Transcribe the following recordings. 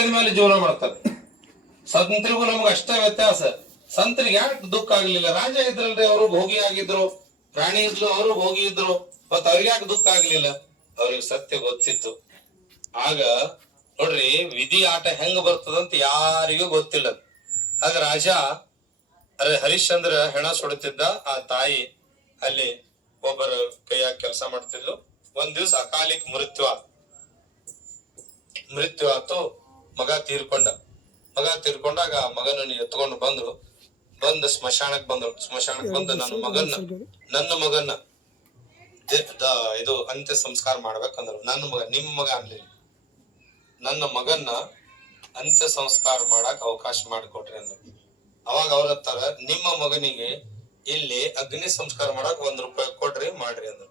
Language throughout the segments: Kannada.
ಸತ್ಯದ ಮೇಲೆ ಜೀವನ ಮಾಡ್ತಾರೆ. ಸಂತರಿಗೂ ನಮ್ಗೆ ಅಷ್ಟೇ ವ್ಯತ್ಯಾಸ. ಸಂತರಿಗೆ ಯಾಕೆ ದುಃಖ ಆಗ್ಲಿಲ್ಲ? ರಾಜ ಇದ್ರಲ್ರಿ, ಅವರು ಭೋಗಿ ಆಗಿದ್ರು, ರಾಣಿ ಇದ್ಲು, ಅವರು ಭೋಗಿ ಇದ್ರು, ಮತ್ ಅವ್ರಿಗೆ ಯಾಕೆ ದುಃಖ ಆಗ್ಲಿಲ್ಲ? ಅವ್ರಿಗೆ ಸತ್ಯ ಗೊತ್ತಿತ್ತು. ಆಗ ನೋಡ್ರಿ, ವಿಧಿ ಆಟ ಹೆಂಗ್ ಬರ್ತದಂತ ಯಾರಿಗೂ ಗೊತ್ತಿಲ್ಲ. ಆಗ ರಾಜ ಹರಿಶ್ಚಂದ್ರ ಹೆಣ ಸುಡುತ್ತಿದ್ದ. ಆ ತಾಯಿ ಅಲ್ಲಿ ಒಬ್ಬರ ಕೈಯಾಗ ಕೆಲಸ ಮಾಡ್ತಿದ್ಲು. ಒಂದ್ ದಿವ್ಸ ಅಕಾಲಿಕ ಮೃತ್ಯು ಆತು. ಮಗ ತೀರ್ಕೊಂಡಾಗ ಮಗನನ್ನು ಎತ್ಕೊಂಡು ಬಂದು ಸ್ಮಶಾನಕ್ ಬಂದು ನನ್ನ ಮಗನ್ನ ಇದು ಅಂತ್ಯ ಸಂಸ್ಕಾರ ಮಾಡ್ಬೇಕಂದ್ರು. ನಿಮ್ಮ ಮಗ ಅನ್ಲಿಲ್ಲ. ನನ್ನ ಮಗನ್ನ ಅಂತ್ಯ ಸಂಸ್ಕಾರ ಮಾಡಕ್ ಅವಕಾಶ ಮಾಡಿಕೊಟ್ರಿ ಅಂದ್ರು. ಅವಾಗ ಅವ್ರ ಹತ್ತಾರ, ನಿಮ್ಮ ಮಗನಿಗೆ ಇಲ್ಲಿ ಅಗ್ನಿ ಸಂಸ್ಕಾರ ಮಾಡಕ್ ₹1 ಕೊಡ್ರಿ, ಮಾಡ್ರಿ ಅಂದ್ರು.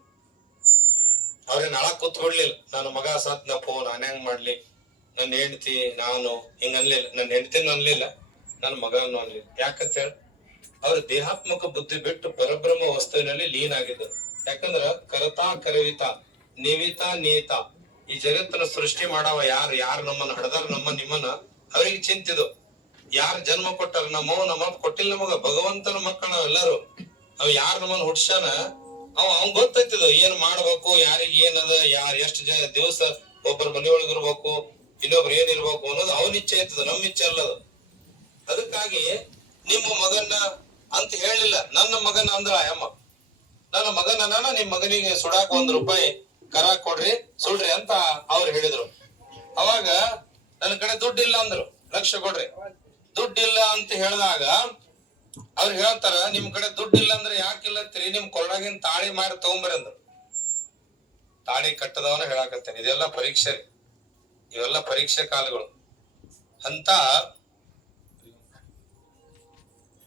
ಅವ್ರೇನ್ ಅಳಕ್ ಕೂತ್ಕೊಡ್ಲಿಲ್ಲ. ನನ್ನ ಮಗ ಸತ್ನಪ್ಪೋ, ನಾನ್ ಹೆಂಗ್ ಮಾಡ್ಲಿ, ನನ್ನ ಹೆಂಡತಿ ನಾನು ಹಿಂಗ ಅನ್ಲಿಲ್ಲ. ನನ್ನ ಹೆಂಡತಿನೂ ಅನ್ಲಿಲ್ಲ, ನನ್ನ ಮಗನೂ ಅನ್ಲಿಲ್ಲ. ಯಾಕಂತ ಹೇಳಿ ಅವ್ರ ದೇಹಾತ್ಮಕ ಬುದ್ಧಿ ಬಿಟ್ಟು ಪರಬ್ರಹ್ಮ ವಸ್ತುವಿನಲ್ಲಿ ಲೀನ್ ಆಗಿದ್ದರು. ಯಾಕಂದ್ರ ಕರತಾ ಕರವಿತ ನಿವಿತ ನೀತ, ಈ ಜಗತ್ತನ್ನ ಸೃಷ್ಟಿ ಮಾಡವ ಯಾರು ನಮ್ಮನ್ನ ಹಡದಾರ, ನಿಮ್ಮನ್ನ ಅವ್ರಿಗೆ ಚಿಂತಿದು. ಯಾರು ಜನ್ಮ ಕೊಟ್ಟಾರ, ನಮ್ಮ ಕೊಟ್ಟಿಲ್ಲ ನಮಗ. ಭಗವಂತನ ಮಕ್ಕಳ ನಾವೆಲ್ಲರೂ. ಅವ್ ಯಾರು ನಮ್ಮನ್ನ ಹುಡ್ಸ್ಯಾನ, ಅವ್ನ್ ಗೊತ್ತೈತಿದು ಏನ್ ಮಾಡ್ಬೇಕು, ಯಾರಿಗ ಏನದ, ಎಷ್ಟ್ ದಿವಸ ಒಬ್ಬರ ಮನೆಯೊಳಗಿರ್ಬೇಕು, ಇನ್ನೊಬ್ರು ಏನಿರ್ಬೇಕು ಅನ್ನೋದು ಅವನ ಇಚ್ಛೆ ಐತದ, ನಮ್ಮ ಇಚ್ಛೆ ಅಲ್ಲದು. ಅದಕ್ಕಾಗಿ ನಿಮ್ಮ ಮಗನ್ನ ಅಂತ ಹೇಳಿಲ್ಲ, ನನ್ನ ಮಗನ ಅಂದ್ರ ಅಮ್ಮ. ನನ್ನ ಮಗನ ನಿಮ್ ಮಗನಿಗೆ ಸುಡಾಕ್ ₹1 ಕರ ಕೊಡ್ರಿ, ಸುಡ್ರಿ ಅಂತ ಅವ್ರು ಹೇಳಿದ್ರು. ಅವಾಗ ನನ್ನ ಕಡೆ ದುಡ್ಡಿಲ್ಲ ಅಂದ್ರು. ಲಕ್ಷ ಕೊಡ್ರಿ. ದುಡ್ಡಿಲ್ಲ ಅಂತ ಹೇಳಿದಾಗ ಅವ್ರು ಹೇಳ್ತಾರ, ನಿಮ್ ಕಡೆ ದುಡ್ಡಿಲ್ಲ ಅಂದ್ರೆ ಯಾಕಿಲ್ಲತ್ರಿ, ನಿಮ್ ಕೊರಡಾಗಿನ್ ತಾಳಿ ಮಾಡಿ ತಗೊಂಬರಿ ಅಂದ್ರು. ತಾಳಿ ಕಟ್ಟದವನ ಹೇಳಾಕತ್ತೇನೆ. ಇದೆಲ್ಲ ಪರೀಕ್ಷೆ, ಇವೆಲ್ಲ ಪರೀಕ್ಷೆ ಕಾಲಗಳು ಅಂತ